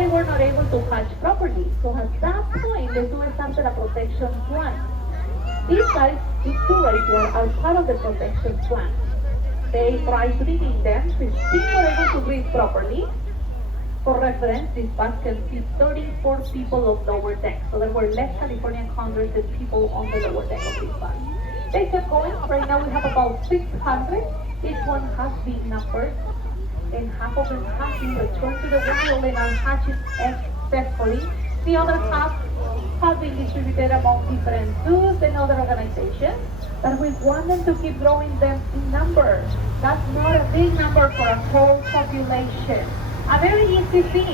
they were not able to hatch properly. So at that point, the zoo started a protection plan. These guys, these two right here, are part of the protection plan. They tried breeding them. 15 were able to breed properly. For reference, this bus can fit 34 people on lower deck. So there were less Californian condors than people on the lower deck of this bus. They kept going. Right now we have about 600. Each one has been numbered, and half of them have been returned to the wild and are hatching successfully. The other half have been distributed among different zoos and other organizations, but we want them to keep growing them in number. That's not a big number for a whole population. A very easy thing